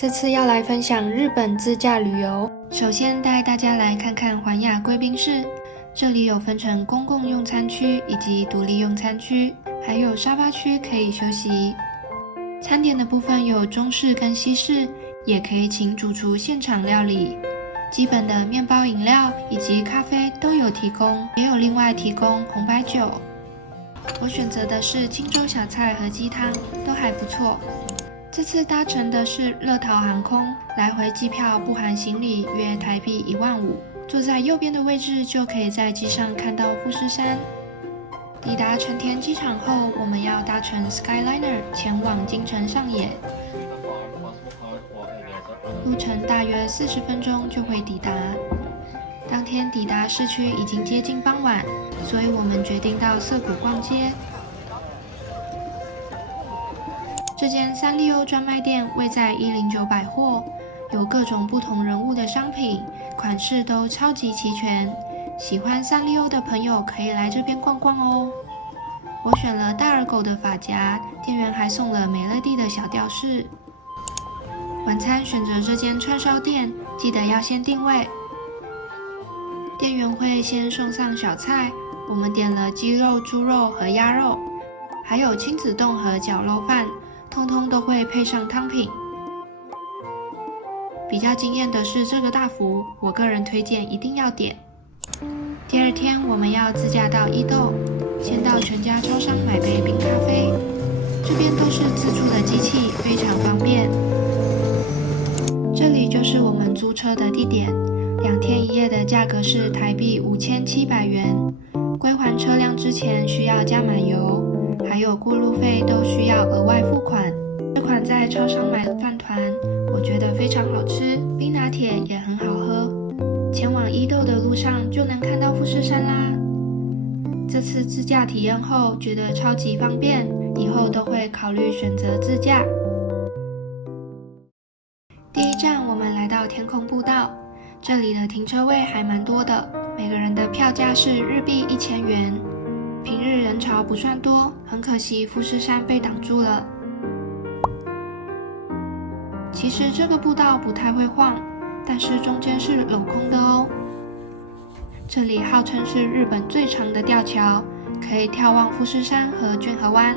这次要来分享日本自驾旅游。首先带大家来看看环亚贵宾室，这里有分成公共用餐区以及独立用餐区，还有沙发区可以休息。餐点的部分有中式跟西式，也可以请主厨现场料理。基本的面包、饮料以及咖啡都有提供，也有另外提供红白酒。我选择的是清粥小菜和鸡汤，都还不错。这次搭乘的是乐桃航空，来回机票不含行李约台币15000。坐在右边的位置就可以在机上看到富士山。抵达成田机场后，我们要搭乘 Skyliner 前往京城上野，路程大约40分钟就会抵达。当天抵达市区已经接近傍晚，所以我们决定到涩谷逛街。这间三丽鸥专卖店位在109百货，有各种不同人物的商品，款式都超级齐全。喜欢三丽鸥的朋友可以来这边逛逛哦。我选了大耳狗的发夹，店员还送了美乐蒂的小吊饰。晚餐选择这间串烧店，记得要先定位。店员会先送上小菜，我们点了鸡肉、猪肉和鸭肉，还有亲子冻和绞肉饭，通通都会配上汤品。比较惊艳的是这个大福，我个人推荐一定要点。第二天我们要自驾到伊豆，先到全家超商买杯冰咖啡，这边都是自助的机器，非常方便。这里就是我们租车的地点，2天1夜的价格是台币5700元，归还车辆之前需要加满油，还有过路费都需要额外付款。这款在超商买的饭团，我觉得非常好吃，冰拿铁也很好喝。前往伊豆的路上就能看到富士山啦。这次自驾体验后觉得超级方便，以后都会考虑选择自驾。第一站我们来到天空步道，这里的停车位还蛮多的，每个人的票价是日币1000元。平日人潮不算多，很可惜富士山被挡住了。其实这个步道不太会晃，但是中间是镂空的哦。这里号称是日本最长的吊桥，可以眺望富士山和骏河湾。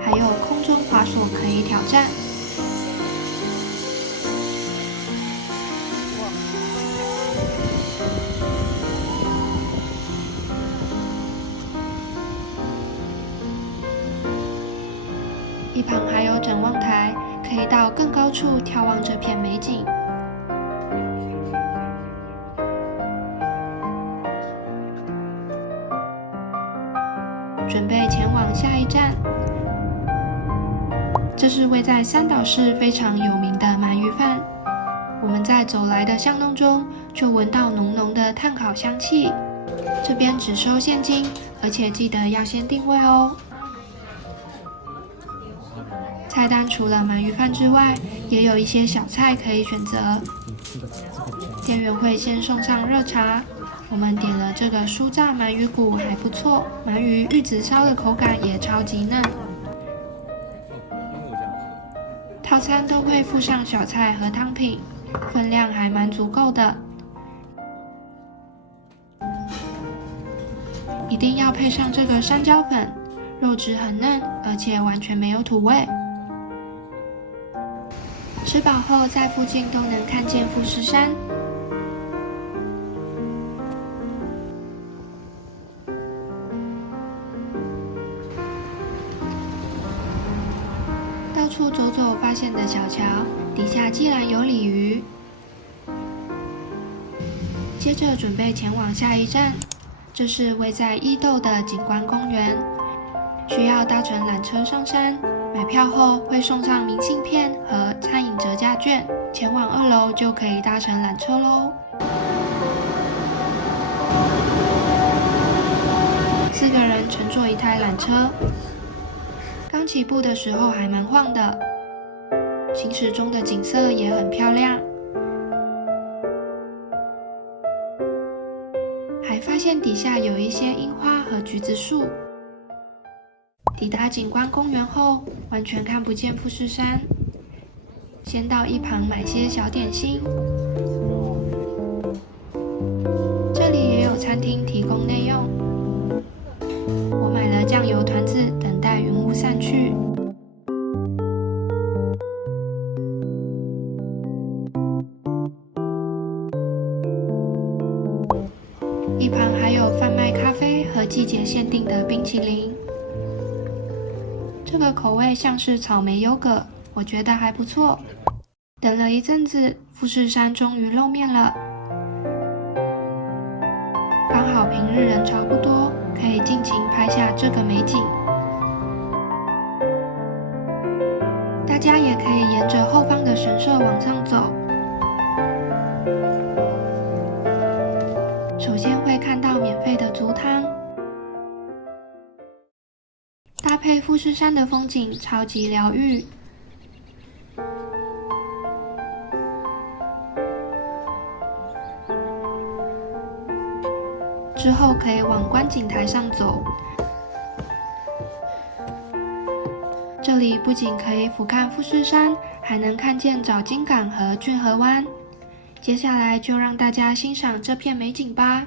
还有空中滑索可以挑战。一旁还有展望台，可以到更高处眺望这片美景。准备前往下一站，这是位在三岛市非常有名的鳗鱼饭。我们在走来的巷弄中就闻到浓浓的炭烤香气。这边只收现金，而且记得要先定位哦。菜单除了鳗鱼饭之外，也有一些小菜可以选择。店员会先送上热茶，我们点了这个酥炸鳗鱼骨，还不错。鳗鱼玉子烧的口感也超级嫩。套餐都会附上小菜和汤品，分量还蛮足够的。一定要配上这个山椒粉，肉质很嫩，而且完全没有土味。吃饱后，在附近都能看见富士山。到处走走发现的小桥，底下竟然有鲤鱼。接着准备前往下一站，这是位在伊豆的景观公园，需要搭乘缆车上山。买票后会送上明信片和餐饮折价券，前往2楼就可以搭乘缆车咯。4个人乘坐一台缆车，刚起步的时候还蛮晃的，行驶中的景色也很漂亮，还发现底下有一些樱花和橘子树。抵达景观公园后，完全看不见富士山。先到一旁买些小点心，这里也有餐厅提供内用。我买了酱油团子，等待云雾散去。一旁还有贩卖咖啡和季节限定的冰淇淋，这个口味像是草莓优格，我觉得还不错。等了一阵子，富士山终于露面了。刚好平日人潮不多，可以尽情拍下这个美景。大家也可以沿着后方的神社往上走。首先会看到免费的足汤，搭配富士山的风景，超级疗愈。之后可以往观景台上走，这里不仅可以俯瞰富士山，还能看见藻金港和骏河湾。接下来就让大家欣赏这片美景吧。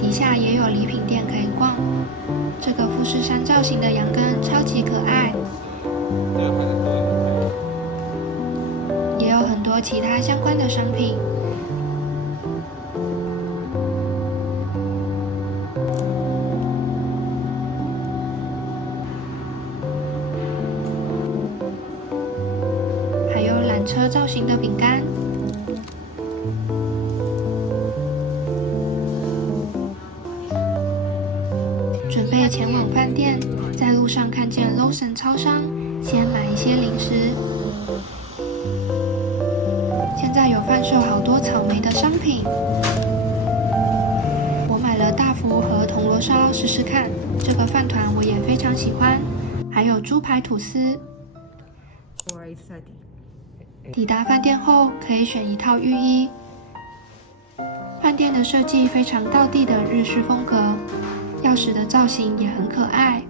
底下也有礼品店可以逛，这个富士山造型的羊羹超级可爱，也有很多其他相关的商品。还有缆车造型的饼干。准备前往饭店，在路上看见 Lawson 超商，先买一些零食。现在有贩售好多草莓的商品，我买了大福和铜锣烧试试看，这个饭团我也非常喜欢，还有猪排吐司。抵达饭店后，可以选一套浴衣。饭店的设计非常道地的日式风格。钥匙的造型也很可爱，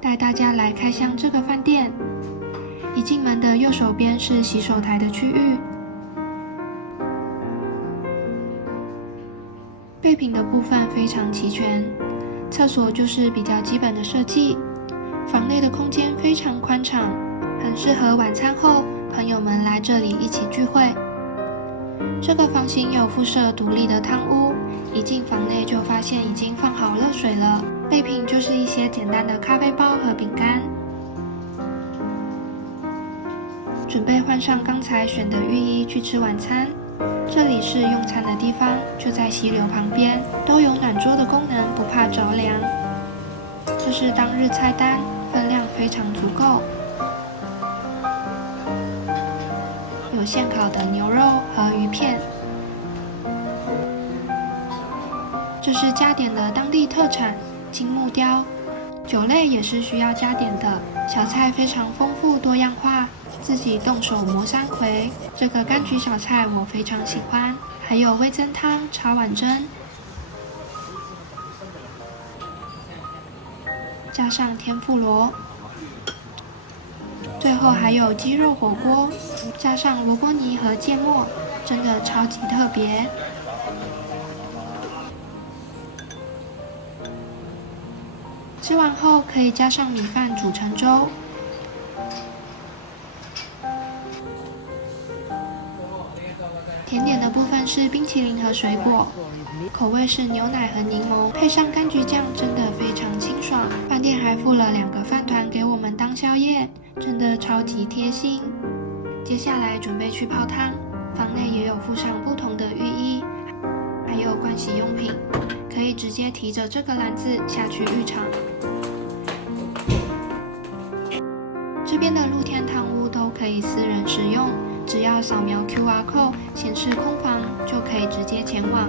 带大家来开箱这个饭店。一进门的右手边是洗手台的区域，备品的部分非常齐全，厕所就是比较基本的设计。房内的空间非常宽敞，很适合晚餐后朋友们来这里一起聚会。这个房型有附设独立的汤屋，一进房内就发现已经放好热水了，备品就是一些简单的咖啡包和饼干。准备换上刚才选的浴衣去吃晚餐。这里是用餐的地方，就在溪流旁边，都有暖桌的功能，不怕着凉。这是当日菜单，分量非常足够。有现烤的牛肉和鱼片，这是加点的当地特产金木雕。酒类也是需要加点的，小菜非常丰富多样化，自己动手磨山葵，这个柑橘小菜我非常喜欢，还有味噌汤、茶碗蒸，加上天妇罗，最后还有鸡肉火锅，加上萝卜泥和芥末，真的超级特别。吃完后可以加上米饭煮成粥。甜点的部分是冰淇淋和水果，口味是牛奶和柠檬，配上柑橘酱，真的非常清爽。饭店还附了2个饭团给我们当宵夜，真的超级贴心。接下来准备去泡汤，房内也有附上不同的浴衣，还有盥洗用品，可以直接提着这个篮子下去浴场。这边的露天汤屋都可以私人使用，只要扫描 QR code 显示空房，就可以直接前往。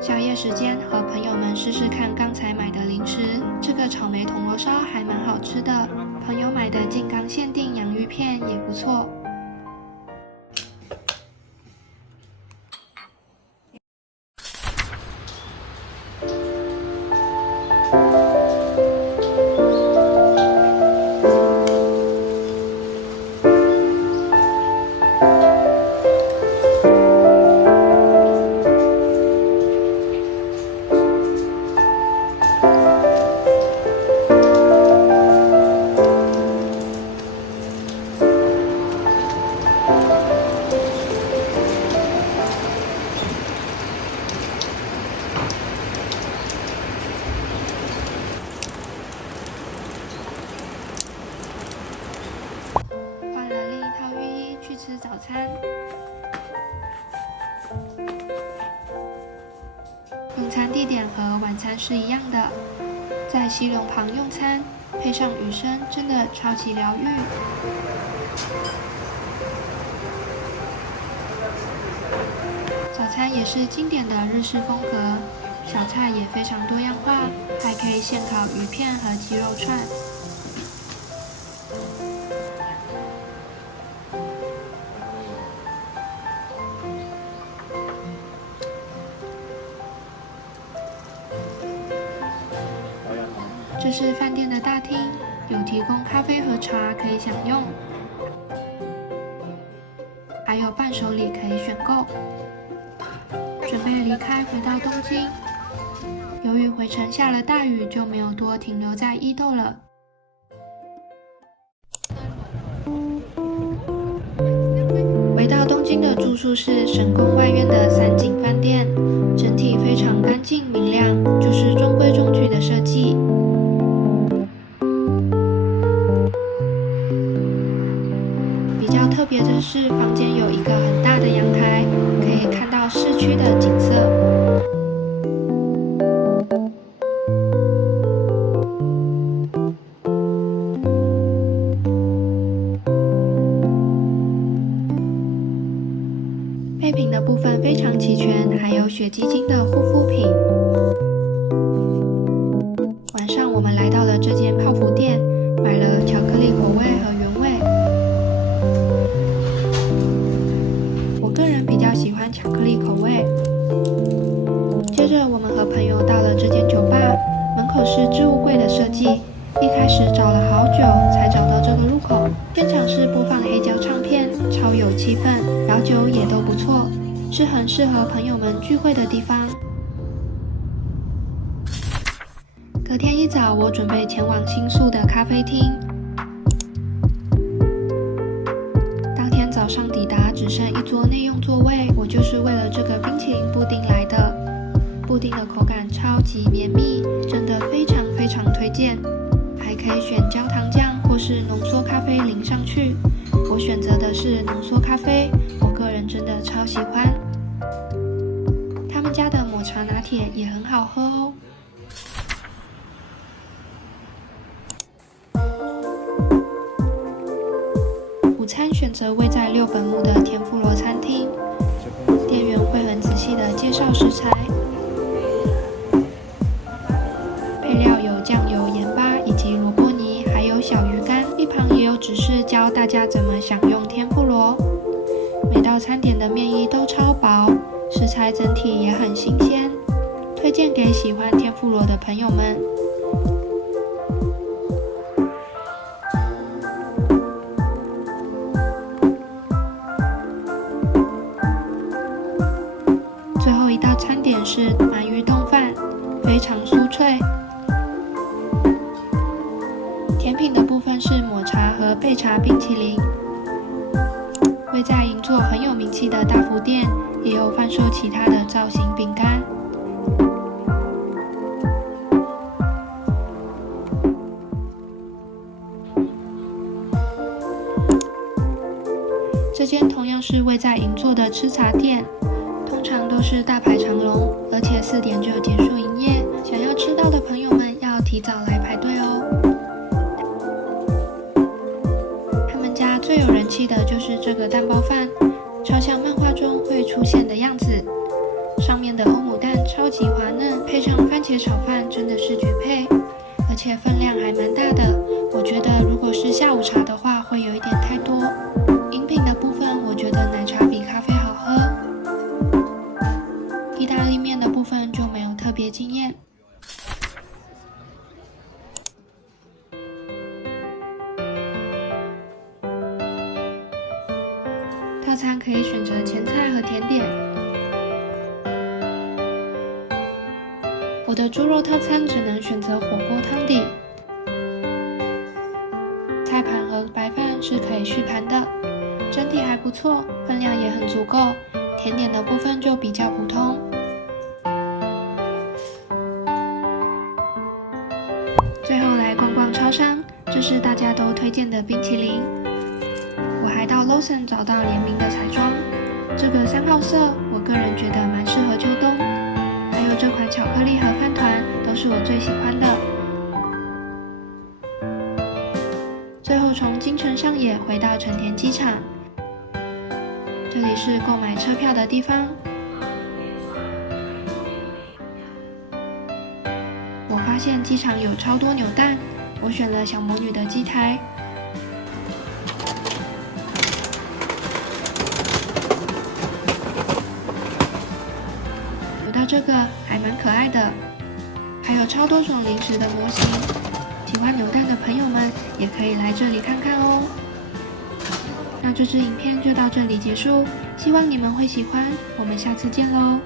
宵夜时间，和朋友们试试看刚才买的零食，这个草莓铜锣烧还蛮好吃的，朋友买的静冈限定洋芋片也不错。吃早餐，用餐地点和晚餐是一样的，在溪流旁用餐，配上雨声，真的超级疗愈。早餐也是经典的日式风格，小菜也非常多样化，还可以现烤鱼片和鸡肉串。这是饭店的大厅，有提供咖啡和茶可以享用，还有伴手礼可以选购。准备离开回到东京，由于回程下了大雨，就没有多停留在伊豆了。回到东京的住宿是神宫外苑的三井饭店，整体非常干净明亮，就是中规中矩的设计。比较特别的是，房间有一个很大的阳台，可以看到市区的景色。备品的部分非常齐全，还有雪肌精的护肤品。晚上我们来到了这间泡芙店，买了巧克力口味和原味。我个人比较喜欢巧克力口味。接着我们和朋友到了这间酒吧，门口是置物柜的设计，一开始找了好久才找到这个入口。现场是播放黑胶唱片，超有气氛，调酒也都不错，是很适合朋友们聚会的地方。隔天一早，我准备前往新宿的咖啡厅。当天早上抵达，只剩一桌内用座位，我就是为了这个冰淇淋布丁来的。布丁的口感超级绵密，真的非常非常推荐。还可以选焦糖酱或是浓缩咖啡淋上去，我选择的是浓缩咖啡，我个人真的超喜欢。他们家的抹茶拿铁也很好喝哦。午餐选择位在六本木的天妇罗餐厅，店员会很仔细的介绍食材，配料有酱油、盐巴以及萝卜泥，还有小鱼干，一旁也有指示教大家怎么享用天妇罗。每道餐点的面衣都超薄，食材整体也很新鲜，推荐给喜欢天妇罗的朋友们。最后一道餐点是鳗鱼冻饭，非常酥脆。甜品的部分是抹茶焙茶冰淇淋。位在银座很有名气的大福店也有贩售其他的造型饼干。这间同样是位在银座的吃茶店，通常都是大排长龙，而且4点就结束营业。想要吃到的朋友们要提早来排队哦。他们家最有人气的就是这个蛋包饭，超像漫画中会出现的样子。上面的欧姆蛋超级滑嫩，配上番茄炒饭真的是绝配，而且分量还蛮大的。我觉得如果是下午茶的话，会有一点太多。饮品的部分，我觉得奶茶比咖啡好喝。意大利面的部分就没有特别惊艳。套餐可以选择前菜和甜点。我的猪肉套餐只能选择火锅汤底，菜盘和白饭是可以续盘的。整体还不错，分量也很足够，甜点的部分就比较普通。最后来逛逛超商，这是大家都推荐的冰淇淋。我还到 Lawson 找到联名的彩妆，这个3号色我个人觉得蛮适合秋冬，还有这款巧克力盒饭团都是我最喜欢的。最后从京城上野回到成田机场，这里是购买车票的地方。我发现机场有超多扭蛋，我选了小魔女的机台。有到这个还蛮可爱的，还有超多种零食的模型。喜欢扭蛋的朋友们也可以来这里看看哦。那这支影片就到这里结束，希望你们会喜欢，我们下次见喽。